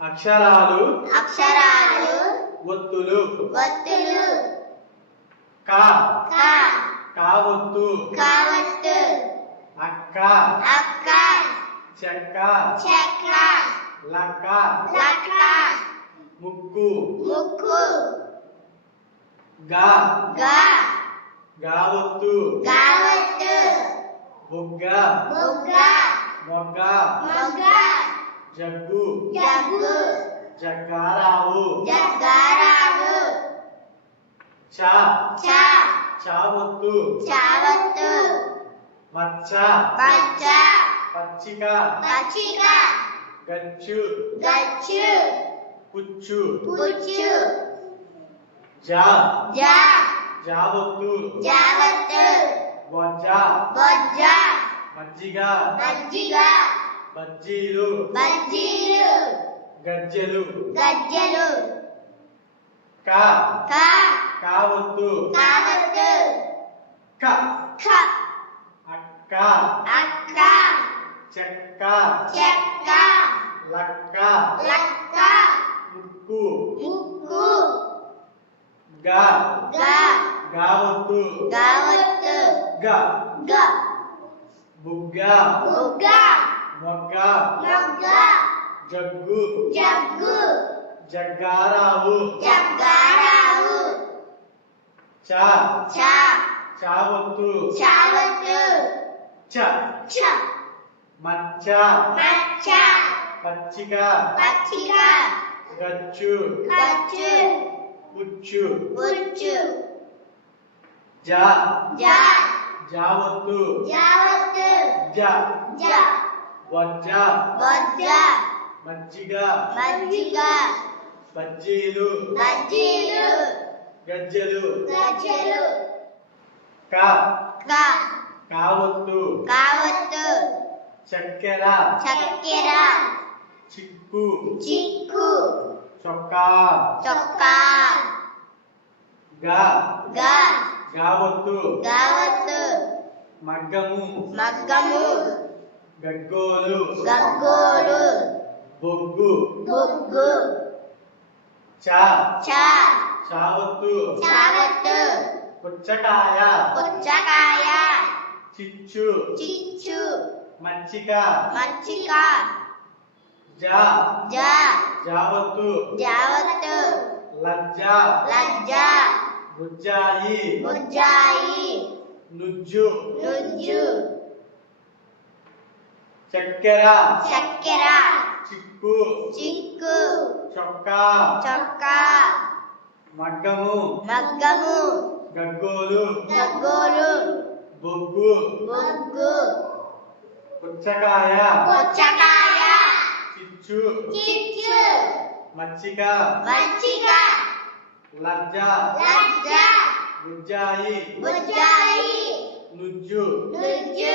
అక్షరాలు అక్షరాలు ఒత్తులు ఒత్తులు కా కా కావొత్తు కావత్తు అక్క అక్క చెక్క చెక్క లక్క లక్క ముక్కు ముక్కు గా గా గావొత్తు గావత్తు బుగ్గ బుగ్గ మొగ్గ మొగ్గ జగ్గు జగ్గు జగ్గారావు జగ్గారావు చ చ చావొత్తు చావత్తు మచ్చ మచ్చ పచ్చిక పచ్చిక గచ్చు గచ్చు పుచ్చు పుచ్చు జా జ జావొత్తు జావత్తు బొజ్జ బొజ్జ మజ్జిగ మజ్జిగ బజ్జీలు బజ్జీలు గజ్జెలు గజ్జెలు క క కావొత్తు కావత్తు క ఖ అక్క అక్క చెక్క చెక్క లక్క లక్క ముక్కు ముక్కు గ గ గావొత్తు గావత్తు గ గ బుగ్గ బుగ్గ మొగ్గ మొగ్గ జగ్గు జగ్గు జగ్గారావు జగ్గారావు చ చ చావొత్తు చావత్తు చ చ మచ్చ మచ్చ పచ్చిక పచ్చిక గచ్చు గచ్చు పుచ్చు పుచ్చు జ జ జావొత్తు జావత్తు జ జ వజ్జ బొజ్జ మజ్జిగ మజ్జిగ బజ్జీలు బజ్జీలు గజ్జెలు గజ్జెలు క క కావొత్తు కావత్తు చక్కెర చక్కెర చిక్కు చిక్కు చొక్కా చొక్కా గ గ గావొత్తు గావత్తు మగ్గము మగ్గము గగ్గోలు గగ్గోలు బొగ్గు బొగ్గు చ చ చావొత్తు చావత్తు పుచ్చకాయ పుచ్చకాయ చిచ్చు చిచ్చు మచ్చిక మచ్చిక జ జ జావొత్తు జావత్తు లజ్జ లజ్జ బుజ్జాయి బుజ్జాయి నుజ్జు నుజ్జు చక్కెర చక్కెర చిక్కు చిక్కు చొక్కా చొక్కా మగ్గము మగ్గము గగ్గోలు గగ్గోలు బొగ్గు బొగ్గు పుచ్చకాయ పుచ్చకాయ చిచ్చు చిచ్చు మచ్చిక మచ్చిక లజ్జ లజ్జ బుజ్జాయి బుజ్జాయి నుజ్జు నుజ్జు